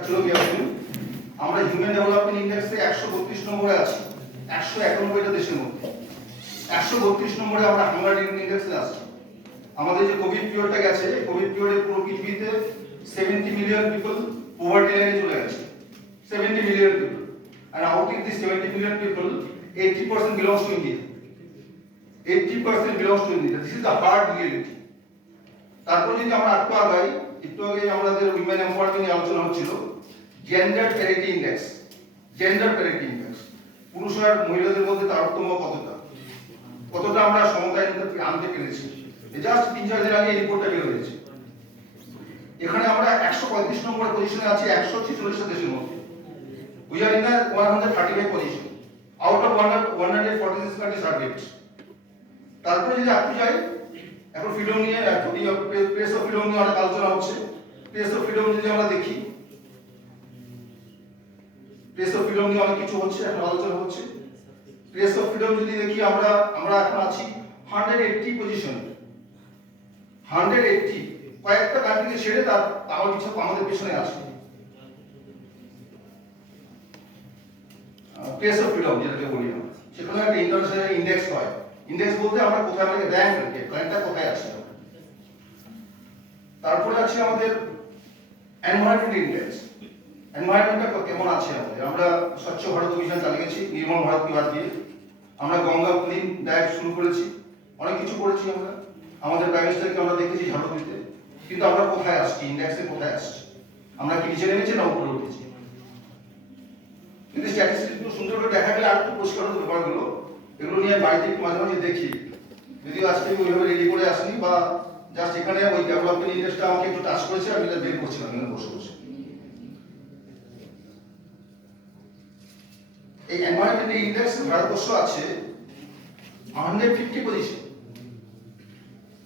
আমরা human development ইন্ডেক্সে 132 নম্বরে আছি 191টা দেশের মধ্যে। 132 নম্বরে আমরা হাঙ্গার ইন্ডেক্সে আছি। আমাদের যে কোভিড পিরিয়ডটা গেছে, কোভিড পিরিয়ডে পুরো পৃথিবীতে 70 মিলিয়ন পিপল পভার্টি লাইনে চলে গেছে। 70 million people, and out of these 70 million people 80% belongs to India. 80% belongs to India. This is the hard reality. তারপর যদি আমরা একটু আগাই, একটু আগে আমাদের উইমেন এমপাওয়ারমেন্ট নিয়ে আলোচনা হচ্ছিল। Gender parity index, gender parity index, পুরুষ আর মহিলাদের মধ্যে তারতম্য কতটা আমরা সমতা আনতে পেরেছি। জাস্ট 3-4 দিন আগে এই রিপোর্টটা বের হয়েছে। এখানে আমরা 135 নম্বর পজিশনে আছি 146টা দেশের মধ্যে। We are in the 135 position out of 146 countries surveyed. তারপরে যদি আপনি যাই, এখন ফ্রিডম নিয়ে প্রেস অফ ফ্রিডম নিয়ে অনেক আলোচনা হচ্ছে। প্রেস অফ ফ্রিডম যদি আমরা দেখি, প্রেস অফ ফ্রিডম নিয়ে অনেক কিছু হচ্ছে, এখন আলোচনা হচ্ছে। প্রেস অফ ফ্রিডম যদি দেখি, আমরা এখন আছি 180 পজিশন। 180 কয়েকটা কান্ট্রিকে ছেড়ে তার আমাদের পিছনে আছে। প্রেস অফ ফ্রিডম যেটাকে বলি আমরা, সেখানে একটা ইন্টারন্যাশনাল ইন্ডেক্স হয়। ইন্ডেক্স বলতে আমরা কোথায়, আমাদের র্যাঙ্ক র্যাঙ্কটা কোথায় আছে। তারপরে আছে আমাদের এনভায়রনমেন্ট ইন্ডেক্স। এনভায়রনমেন্টটা কেমন আছে আমাদের। আমরা স্বচ্ছ ভারত অভিযান চালিয়েছি, নির্মল ভারতকে বাদ দিয়ে। আমরা গঙ্গা ক্লিন ডায়েট শুরু করেছি, অনেক কিছু করেছি আমরা। আমাদের প্রাইম মিনিস্টারকে আমরা দেখেছি ঝাড়ু দিতে। কিন্তু আমরা কোথায় আসছি, ইন্ডেক্সে কোথায় আসছি? আমরা কি নিচে নেমেছি না উপরে উঠেছি? কিন্তু স্ট্যাটিস্টিক্স সুন্দর করে দেখা গেলে আর একটু পরিষ্কার হতো ব্যাপারগুলো। এগুলো নিয়ে বাড়িতে একটু মাঝে মাঝে দেখি, যদিও আজকে আমি ওইভাবে রেডি করে আসিনি, বা জাস্ট এখানে ওই ডেভেলপমেন্ট ইন্ডেক্সটা আমাকে একটু টাচ করেছে, আমি এটা বের করছিলাম এখানে বসে বসে। এই এনভায়রনমেন্ট ইন্ডেক্স ভারতবর্ষ আছে 150 পজিশন।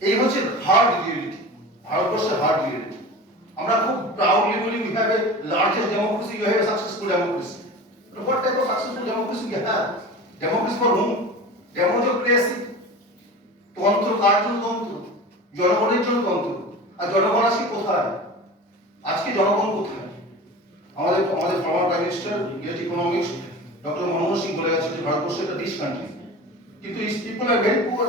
এই হচ্ছে হার্ড রিয়েলিটি, ভারতবর্ষের হার্ড রিয়েলিটি। আমরা খুব প্রাউডলি বলি we have a largest democracy, you have a successful democracy. But what type of successful democracy we have? Democracy for whom? Democracy তন্ত্র কার জন্য? তন্ত্র জনগণের জন্য তন্ত্র। আর জনগণ আজকে কোথায়? আজকে জনগণ কোথায়? আমাদের former prime minister great economics doctor Manmohan Singh বলে গেছেন যে ভারতবর্ষ একটা রিচ কান্ট্রি, কিন্তু is people are very poor.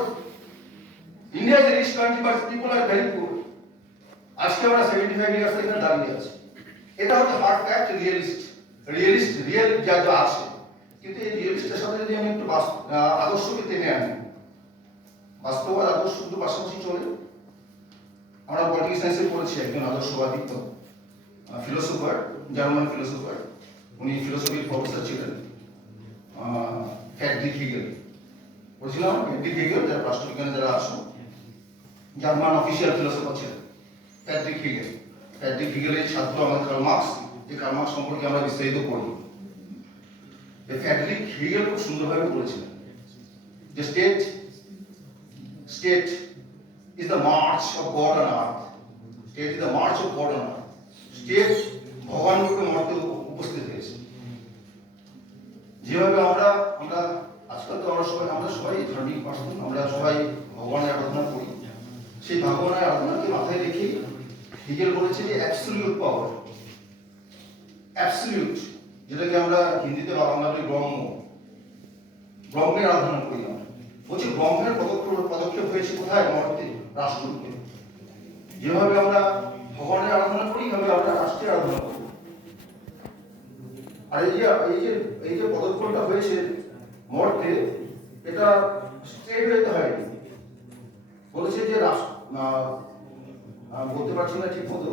India is a rich country but people are very poor. আজকে আমরা 75 ইয়ার্স এখানে দাঁড়িয়ে আছি। এটা হচ্ছে হার্ড ফ্যাক্ট, রিয়েল যা আছে। কিন্তু এই রিয়েলিস্টের সাথে যদি আমি একটু আদর্শকে টেনে আনি, বাস্তব আর আদর্শ দুটো পাশাপাশি চলে। আমরা পলিটিক্যাল সায়েন্সে পড়েছি একজন আদর্শবাদী ফিলোসোফার, জার্মান ফিলোসোফার, উনি ফিলোসফির প্রফেসর ছিলেন, ফ্যাডরিক হিগেল। বলছিলাম ফ্যাডরিক হিগেল, যারা রাষ্ট্রবিজ্ঞানে যারা আসো, জার্মান অফিসিয়াল ফিলোসোফার ছিলেন ফ্যাডরিক হিগেল। ফ্যাডরিক হিগেলের ছাত্র আমাদের কার্ল মার্কস, যে কার্ল মার্কস সম্পর্কে আমরা বিস্তারিত পড়ি। ফ্যাডরিক হিগেল খুব সুন্দরভাবে বলেছিলেন যে state is the march of God on earth. State is the march of God on earth. State ভগবান রূপে মর্তে উপস্থিত হয়েছে। যেভাবে আমরা আজকাল তো আমরা সবাই ধার্মিক পার্সন, আমরা সবাই ভগবানের আরাধনা করি। সেই ভগবানের আরাধনাকে মাথায় রেখে হিগেল বলেছে যে অ্যাবসলিউট পাওয়ার, অ্যাবসলিউট, যেটাকে আমরা হিন্দিতে বা বাংলাতে ব্রহ্মের আরাধনা করি। আমরা বলছি ব্রহ্মের পদক্ষেপ হয়েছে কোথায়? মর্তে, রাষ্ট্ররূপে। যেভাবে আমরা ভগবানের আরাধনা করি, এইভাবে আমরা রাষ্ট্রের আরাধনা করি। আর এই যে পদক্ষেপটা হয়েছে মর্তে, এটা স্ট্রেট হইতে হয়নি। বলেছে যে বলতে পারছি না ঠিক মতো,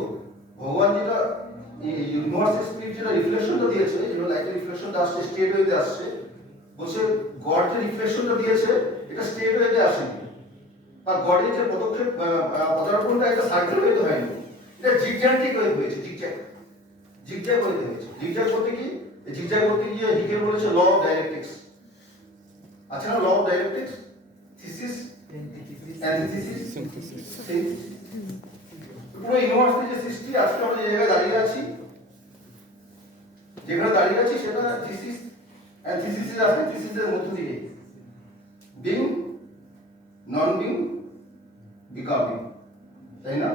ভগবান যেটা ইউনিভার্সাল স্পিরিট যেটা রিফ্লেকশনটা দিয়েছে, যেটা লাইটের রিফ্লেকশনটা আসছে স্টেট ওয়েতে আসছে, বলছে গড যে রিফ্লেকশনটা দিয়েছে এটা স্টেট ওয়েতে আসেনি, বা গডের যে পদক্ষেপ পদার্পণটা এটা সার্কেল ওয়েতে হয়নি, এটা জিগজ্যাগ ওয়ে হয়েছে। জিগজ্যাগ ওয়েতে হয়েছে। জিগজ্যাগ করতে গিয়ে হিগেল বলেছে ল অফ ডাইরেক্ট্রিক্স আছে না, law of dialectics, thesis antithesis synthesis. পুরো ইউনিভার্সিটি যে সৃষ্টি, আজকে আমরা যে জায়গায় দাঁড়িয়ে আছি সেটা থিসিস এন্ড থিসিসের আছে, থিসিসের মধ্য দিয়ে বিং, নন বিং, বিকামিং, তাই না?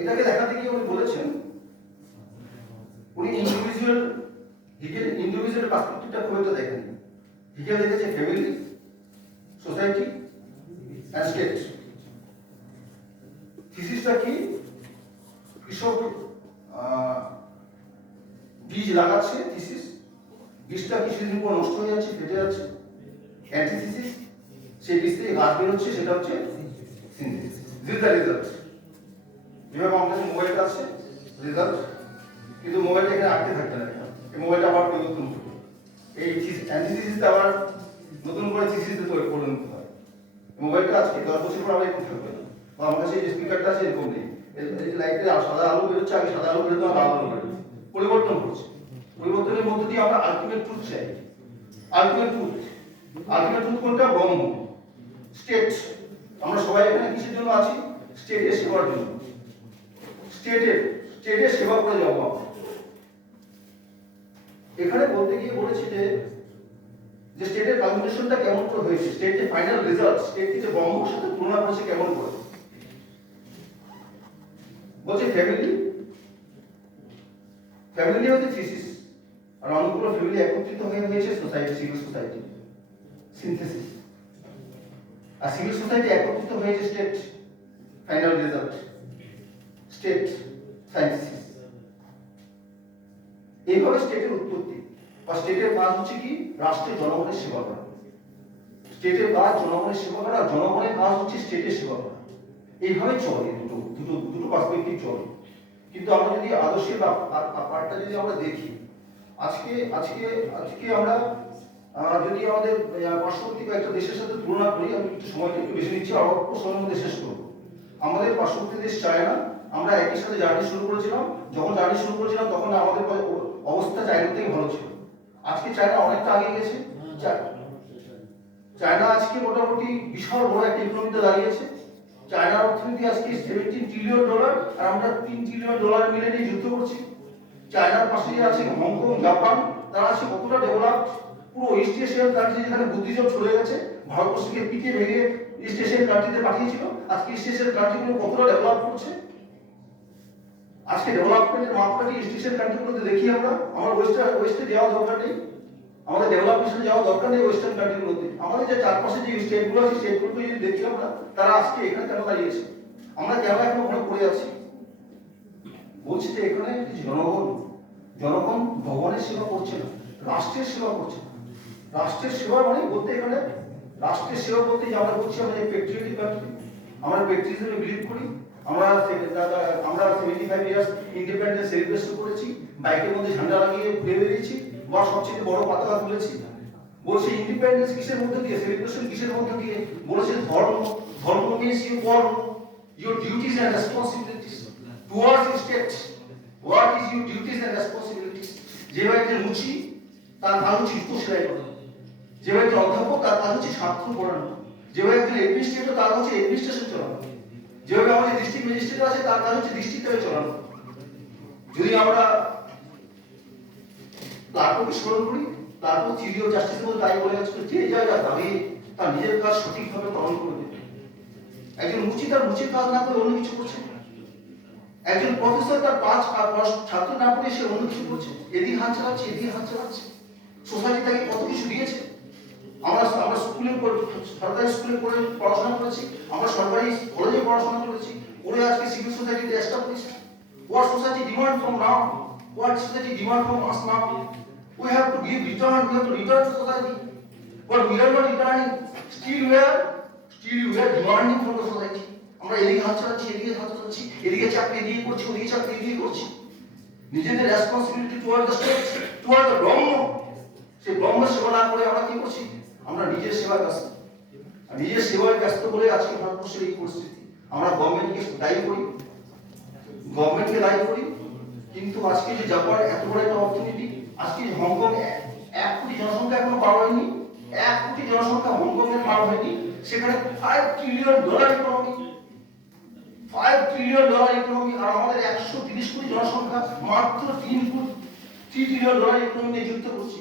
এটাকে দেখাতে গিয়ে উনি বলেছেন উনি ইন্ডিভিজুয়াল পার্সপেক্টিভটা খুব একটা দেখেন। হিগেল দেখেছে ফ্যামিলি, সোসাইটি অ্যান্ড স্টেট। থিসিসটা কি? কৃষক বীজ লাগাচ্ছে, থিসিস, বীজটা কিছুদিন পর নষ্ট হয়ে যাচ্ছে, ফেটে যাচ্ছে, অ্যান্টিথিসিস, সেই বীজ থেকে গাছ বেরোচ্ছে, সেটা হচ্ছে সিনথেসিস। This the result. যেভাবে আমাদের কাছে মোবাইলটা আছে, রেজাল্ট, কিন্তু মোবাইলটা এখানে আটকে থাকতে না, এই মোবাইলটা আবার পরিবর্তন করবে, এই অ্যান্টিথিসিসটা আবার নতুন করে থিসিসে পরিণত হয়। মোবাইলটা আজকে 10 বছর পর আবার এরকম থাকবে না, বা আমার কাছে যে স্পিকারটা আছে এরকম নেই, এই লাইটে সাদা আলো বেরোচ্ছে, আগে সাদা আলো বেরোতো, লাল আলো বেরোচ্ছে, পরিবর্তন হচ্ছে। পরিবর্তনের মধ্যে দিয়ে আমরা আলটিমেট ট্রুথ চাই। আলটিমেট ট্রুথ কোনটা? ব্রহ্ম, স্টেট। আমরা সবাই এখানে কিসের জন্য আছি? স্টেটের সেবার জন্য। স্টেটের সেবা করে যাবো আমরা। এখানে বলতে গিয়ে বলেছি যে স্টেটের কালকুলেশনটা কেমন করে হয়েছে, স্টেটের ফাইনাল রেজাল্ট, স্টেটকে যে ব্রহ্মের সাথে তুলনা করেছে কেমন করে। বলছে ফ্যামিলি হচ্ছে থিসিস, আর অনেকগুলো ফ্যামিলি একত্রিত হয়ে হয়েছে সোসাইটি, সিভিল সোসাইটি, সিনথেসিস। আর সিভিল সোসাইটি একত্রিত হয়েছে স্টেট, ফাইনাল রেজাল্ট, স্টেট সাইন্সিস। এইভাবে স্টেটের উৎপত্তি, বা স্টেটের কাজ হচ্ছে কি? রাষ্ট্রের জনগণের সেবা করা। স্টেটের কাজ জনগণের সেবা করা, জনগণের কাজ হচ্ছে স্টেটের সেবা করা। এইভাবে চলে দুটো পার্সপেক্টিভ চলে। কিন্তু আমরা যদি আদর্শের পার্টটা যদি আমরা দেখি, আজকে আমরা যদি আমাদের পার্শ্ববর্তী কয়েকটা দেশের সাথে তুলনা করি, আমি একটু সময়টা একটু বেশি নিচ্ছি, আর অল্প সময়ের মধ্যে শেষ করবো। আমাদের পার্শ্ববর্তী দেশ চায়না, আমরা একই সাথে জার্নি শুরু করেছিলাম। যখন জার্নি শুরু করেছিলাম তখন আমাদের অবস্থা চায়নার থেকে ভালো ছিল। আজকে চায়না অনেকটা আগে গেছে। চায়না আজকে মোটামুটি বিশাল বড় একটা ইকোনমিতে দাঁড়িয়েছে। চায়নার অর্থনীতি আজকে $17 ট্রিলিয়ন, আর আমরা $3 ট্রিলিয়ন মিলে নিয়ে যুদ্ধ করছি। চায়নার পাশে আছে হংকং, জাপান, তারা আছে কতটা ডেভেলপ। পুরো ইস্ট এশিয়ান কান্ট্রি, যেখানে বুদ্ধিজম চলে গেছে, ভারতবর্ষকে পিটিয়ে ভেঙে ইস্ট এশিয়ান কান্ট্রিতে পাঠিয়েছিল, আজকে ইস্ট এশিয়ান কান্ট্রিগুলো কতটা ডেভেলপ করছে। আজকে ডেভেলপমেন্টের মাপকাঠি ইস্ট এশিয়ান কান্ট্রিগুলোতে দেখি আমরা। আমার ওয়েস্টে যাওয়া দরকার নেই, আমাদের ডেভেলপমেন্টে যাওয়া দরকার নেই ওয়েস্টার্ন কান্ট্রিগুলোতে। আমাদের যে চারপাশে যে স্টেটগুলো আছে, স্টেটগুলোকে যদি দেখি আমরা, তারা আজকে এখানে কেন দাঁড়িয়েছে, আমরা কেন এখন ওখানে পড়ে আছি। বলছি যে এখানে জনগণ ভগবানের সেবা করছে না, রাষ্ট্রের সেবা করছে। রাষ্ট্রের সেবা মানে বলতে এখানে রাষ্ট্রের সেবা বলতে যে আমরা বলছি, আমরা পেট্রিয়টিক কান্ট্রি, আমরা পেট্রিয়টিজমে বিলিভ করি। আমরা 75 ইয়ার্স ইন্ডিপেন্ডেন্স সেলিব্রেশন করেছি, বাইকের মধ্যে ঝান্ডা লাগিয়ে ঘুরে বেরিয়েছি, বা সবচেয়ে বড় পতাকা তুলেছি। বলছে ইন্ডিপেন্ডেন্স কিসের মধ্যে দিয়ে, সেলিব্রেশন কিসের মধ্যে দিয়ে? বলেছে ধর্ম means your duties and responsibilities towards your state. What is your duties and responsibilities? যে একজন মুচি, তার কাজ হচ্ছে জুতো সেলাই করা। যে একজন অধ্যাপক, তার কাজ হচ্ছে ছাত্র পড়ানো। যে একজন অ্যাডমিনিস্ট্রেটর, তার হচ্ছে অ্যাডমিনিস্ট্রেশন চালানো। যেভাবে আমাদের ডিস্ট্রিক্ট ম্যাজিস্ট্রেট আছে, তার কাজ হচ্ছে ডিস্ট্রিক্টটাকে চালানো। যদি আমরা প্লাটোকে স্মরণ করি, প্লাটো থিওরি অফ জাস্টিসের মধ্যে তাই বলে যাচ্ছে, যে জায়গা দাবি তার নিজের কাজ সঠিকভাবে পালন করে দেবে। একজন মুচি তার মুচির কাজ না করে অন্য কিছু করছে। একজন প্রফেসর তার ছাত্র না পড়ে সে অন্য কিছু করছে, এদিকে হাত চালাচ্ছে। সোসাইটি তাকে কত কিছু দিয়েছে। আমরা স্কুলে সরকারি স্কুলে পড়ে পড়াশোনা করেছি, আমরা সরকারি কলেজে পড়াশোনা করেছি, পড়ে আজকে সিভিল সোসাইটিতে establish. What society demand from now? What society demand from us now? We have to give return. We have to return to society. But we are not returning. Still we are demanding from the society. আমরা এদিকে হাত চালাচ্ছি, এদিকে চাকরি দিয়ে করছি, ওদিকে চাকরি দিয়ে করছি। নিজেদের responsibility toward the state, toward the ব্রহ্ম, সেই ব্রহ্মের সেবা না করে আমরা কি করছি? আমরা নিজের সেবায় ব্যস্ত। আর নিজের সেবায় ব্যস্ত বলে আজকে ভারতবর্ষের এই পরিস্থিতি। আমরা গভর্নমেন্টকে দায়ী করি, কিন্তু আজকে যে জাপান এত বড় একটা অর্থনীতি, আজকে হংকং 1 কোটি জনসংখ্যা এখনো পার হয়নি, 1 কোটি জনসংখ্যা হংকং এর পার হয়নি, সেখানে $5 ট্রিলিয়ন ইকোনমি, $5 ট্রিলিয়ন ইকোনমি। আর আমাদের 130 কোটি জনসংখ্যা মাত্র $3 ট্রিলিয়ন ইকোনমি নিয়ে যুক্ত করছি।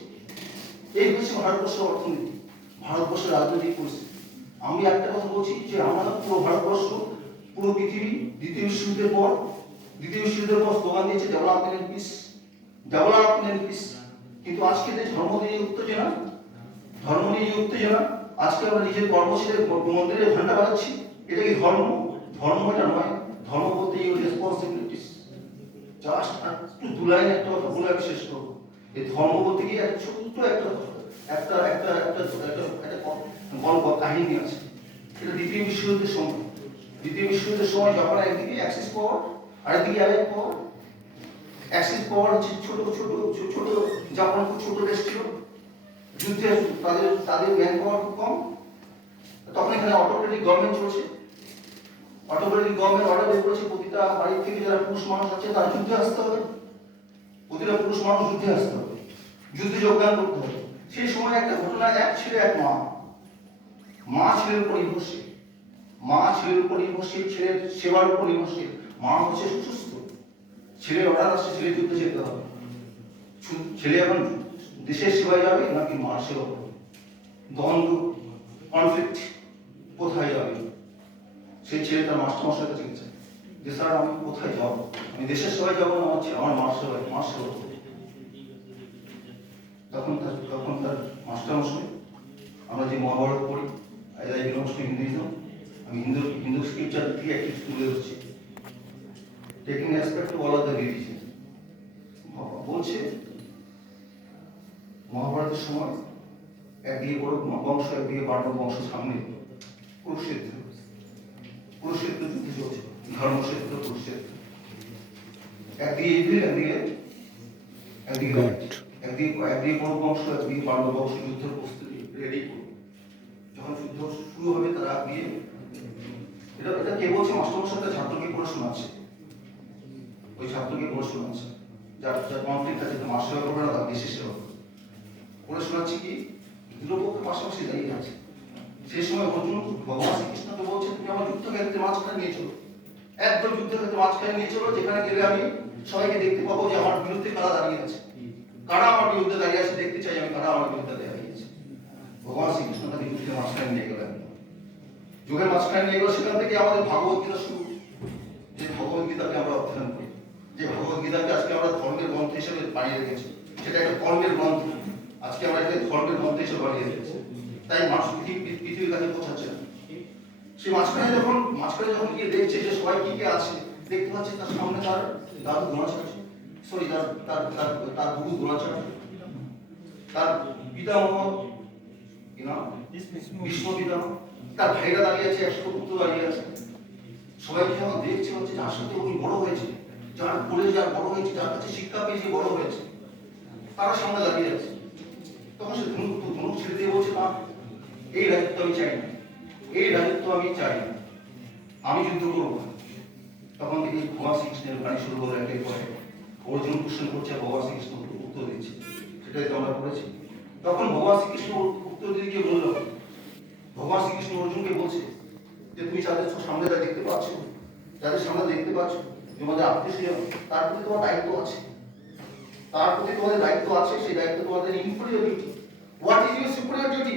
এই হচ্ছে ভারতবর্ষের অর্থনীতি, ভারতবর্ষের রাজনৈতিক পরিস্থিতি। আমি একটা কথা বলছি যে আমাদের পুরো ভারতবর্ষ, পুরো পৃথিবী দ্বিতীয় বিশ্বযুদ্ধের পর স্লোগান দিয়েছে development and peace. Development peace. কিন্তু আজকে যে ধর্ম নিয়ে উত্তেজনা, আজকে আমরা নিজের কর্ম ছেড়ে মন্দিরে ঘন্টা বাজাচ্ছি, এটা কি ধর্ম? ধর্ম এটা নয়। ধর্ম বলতে ইউর রেসপন্সিবিলিটিস। জাস্ট একটু দু লাইন একটা কথা বলে আমি শেষ করবো। এই ধর্ম বলতে গিয়ে একটা ছোট্ট একটা গল্প কাহিনী আছে। এটা দ্বিতীয় বিশ্বযুদ্ধের সময় যখন একদিকে অ্যাক্সিস পাওয়ার আরেকদিকে অ্যালাইড পাওয়ার। অ্যাক্সিস পাওয়ার হচ্ছে ছোট জাপান খুব ছোট দেশ ছিল, যুদ্ধে তাদের ম্যান পাওয়ার খুব কম। তখন এখানে অটোক্রেটিক গভর্নমেন্ট চলছে। অটোক্রেটিক গভর্নমেন্ট অর্ডার বের করেছে প্রতিটা বাড়ি থেকে যারা পুরুষ মানুষ আছে তারা যুদ্ধে আসতে হবে। প্রতিটা পুরুষ মানুষ যুদ্ধে আসতে হবে, যুদ্ধে যোগদান করতে হবে। সেই সময় একটা ঘটনা, এক ছেলে এক মা ছেলের উপর নির্ভরশীল, ছেলের সেবার উপর নির্ভরশীল। মা হচ্ছে সুস্থ, ছেলের অর্ডার আসছে ছেলে যুদ্ধে যেতে হবে। ছেলে এখন দেশের সেবায় যাবে নাকি মার সেবা করবে? দ্বন্দ্ব, কনফ্লিক্ট, কোথায় যাবে? সেই ছেলে তার মাস্টারমশাইয়ের কাছে গেছে যে স্যার আমি কোথায় যাবো? আমি দেশের সেবায় যাবো না আমার মার সেবা করবো? তখন তার মাস্টারমশাই, আমরা যে মহাভারত পড়ি, আই বিলংস টু হিন্দুইজম, আমি হিন্দু স্ক্রিপচার থেকে একটি তুলে ধরছি, taking aspect to all of the religion. বলছে মহাভারতের সময় একদিকে বড় বংশ, একদিকে পাণ্ডব বংশ, সামনে কুরুক্ষেত্র যুদ্ধ চলছে, ধর্মক্ষেত্র কুরুক্ষেত্র। একদিকে ইভিল, একদিকে বড় বংশ, একদিকে পাণ্ডব বংশ যুদ্ধের প্রস্তুতি রেডি করবে। যখন যুদ্ধ শুরু হবে তার আগ দিয়ে এটা কে বলছে? মাস্টারমশাই তার ছাত্রকে পড়ে শোনাচ্ছে, ওই ছাত্রকে পড়ে শোনাচ্ছে, যার কনফ্লিক্ট আছে, তো মাস সেবা করবে না, তার দেশের সেবা করবে। পড়ে শোনাচ্ছে কি দুটো পক্ষে পাশাপাশি দাঁড়িয়ে আছে। সেই সময় অর্জুন ভগবান শ্রীকৃষ্ণকে বলছে তুমি আমার যুদ্ধক্ষেত্রে মাঝখানে নিয়ে চলো, একদম যুদ্ধক্ষেত্রে মাঝখানে নিয়ে চলো, যেখানে গেলে আমি সবাইকে দেখতে পাবো যে আমার বিরুদ্ধে কারা দাঁড়িয়ে আছে, কারা আমার বিরুদ্ধে দাঁড়িয়ে আছে, দেখতে চাই আমি কারা আমার বিরুদ্ধে দাঁড়িয়ে আছে। ভগবান শ্রীকৃষ্ণ তাকে যুদ্ধের মাঝখানে নিয়ে গেলেন, যুগের মাঝখানে নিয়ে গেল। সেখান থেকে আমাদের ভাগবত গীতা শুরু। যে ভগবত গীতাকে আমরা অধ্যয়ন করি, যে ভগবত গীতাকে আজকে আমরা ধর্মের গ্রন্থ হিসেবে বানিয়ে রেখেছি, সেটা একটা কর্মের গ্রন্থ। আজকে আমরা এটাকে ধর্মের গ্রন্থ হিসেবে বানিয়ে রেখেছি, তাই মানুষ পৃথিবীর কাছে পৌঁছাচ্ছে না। সে মাঝখানে যখন গিয়ে দেখছে যে সবাই কি কে আছে, দেখতে পাচ্ছে তার সামনে তার দাদু দ্রোণাচার্য, সরি তার গুরু দ্রোণাচার্য, তার পিতামহ ভীষ্ম পিতামহ, তার ভাইরা দাঁড়িয়ে আছে, 100 পুত্র দাঁড়িয়ে আছে। সবাইকে যখন দেখছে হচ্ছে যার সাথে উনি বড় হয়েছে, যার কোলে যার বড় হয়েছে, যার কাছে শিক্ষা পেয়েছে বড় হয়েছে, তারা সামনে দাঁড়িয়ে আছে। তখন সে ধনুক ছেড়ে দিয়ে বলছে না, এই রাজত্ব আমি চাই না, আমি যুদ্ধ করবো। তখন থেকে ভগবান শ্রীকৃষ্ণের বাণী শুরু হলো। একের পরে অর্জুন কোশ্চেন করছে, ভগবান শ্রীকৃষ্ণ উত্তর দিচ্ছে, সেটাই তো আমরা করেছি। তখন ভগবান শ্রীকৃষ্ণ উত্তর দিয়ে গিয়ে বলল, ভগবান শ্রীকৃষ্ণ অর্জুনকে বলছে যে তুমি যাদের সামনে দেখতে পাচ্ছ, তোমাদের আত্মীয়, তার প্রতি তোমার দায়িত্ব আছে, সেই দায়িত্ব তোমাদের inferiority. What is your superior duty?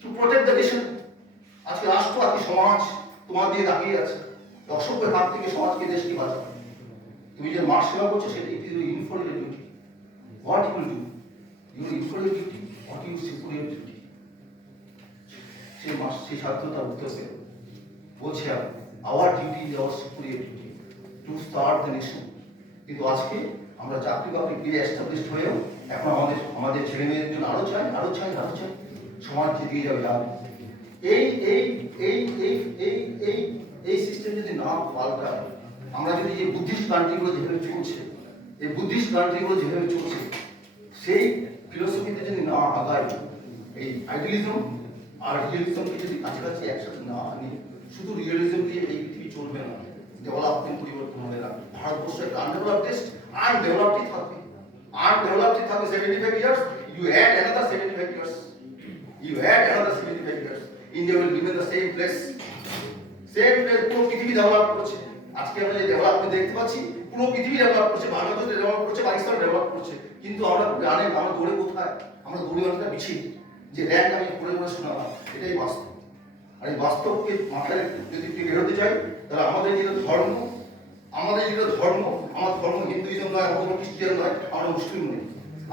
Two protect the nation. আজকে রাষ্ট্র, আজকে সমাজ তোমার দিয়ে দাঁড়িয়ে আছে, অসভ্যের হাত থেকে সমাজকে, দেশকে বাঁচাবে। তুমি যে মার সেবা করছো, সেটা it is your inferior duty. What you will do? Your inferior duty, what your superior duty? সেই ছাত্র তার উত্তর পেল, বলছে our duty is our superior duty to start the nation. কিন্তু আজকে আমরা চাকরি বাকরি পেয়ে এস্টাবলিশড হয়েও এখন আমাদের ছেলে মেয়েদের জন্য আরো চাই, সমাজ যেদিকে যাবে। এই সিস্টেম যদি না পাল্টায়, আমরা যদি এই বুদ্ধিস্ট কান্ট্রিগুলো যেভাবে চলছে, সেই ফিলোসফিতে যদি না আগায়, এই আইডিয়ালিজম আর রিয়েলিজমকে যদি কাছাকাছি একসাথে না আনি, শুধু রিয়েলিজম দিয়ে এই পৃথিবী চলবে না, ডেভেলপমেন্ট পরিবর্তন হবে না। ভারতবর্ষ একটা আনডেভেলপড থাকবে 75 years, you add another 75 years, India will remain the same place, পুরো পৃথিবী ডেভেলপ করছে। আজকে আমরা যে ডেভেলপমেন্ট দেখতে পাচ্ছি, পুরো পৃথিবী ডেভেলপ করছে, বাংলাদেশ ডেভেলপ করছে, পাকিস্তান ডেভেলপ করছে, কিন্তু আমরা জানি আমরা দৌড়ে কোথায়? আমরা দৌড়ে অনেকটা পিছিয়ে, যে র্যাঙ্ক আমি পড়ে শোনালাম, এটাই বাস্তব। আর এই বাস্তবকে মাথায় যদি বেরোতে চাই, তাহলে আমাদের যে ধর্ম, আমাদের যেটা ধর্ম, আমার ধর্ম হিন্দুইজম নয়, আমার খ্রিস্টান নয়, আমরা মুসলিম নই।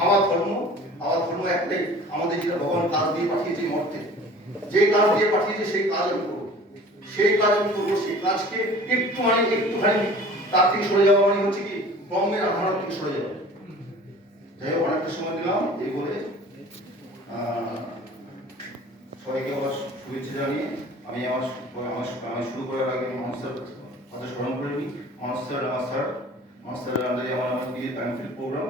আমার ধর্ম একটাই, আমাদের যেটা ভগবান কাজ দিয়ে পাঠিয়েছে মর্তে, যে কাজ দিয়ে পাঠিয়েছে সেই কাজ আমি করবো, সেই কাজ আমি করবো। সেই কাজকে একটুখানি তার থেকে সরে যাওয়া মানে হচ্ছে কি ব্রহ্মের আধার থেকে সরে যাওয়া। যাই হোক, অনেকটা সময় দিলাম। এই বলে সবাইকে আবার শুভেচ্ছা জানিয়ে আমি শুরু করার আগে আমি মানুষ স্যার কথা স্মরণ করে নিই। মানুষ স্যারের আন্ডারে আমার বিয়ে বেনিফিট প্রোগ্রাম,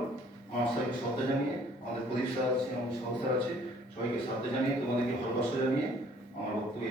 মানুষ স্যারকে শ্রদ্ধা জানিয়ে, আমাদের প্রদীপ স্যার আছে, আমাদের সহ স্যার আছে, সবাইকে শ্রদ্ধা জানিয়ে, তোমাদেরকে ভালোবাসা জানিয়ে আমার বক্তব্য।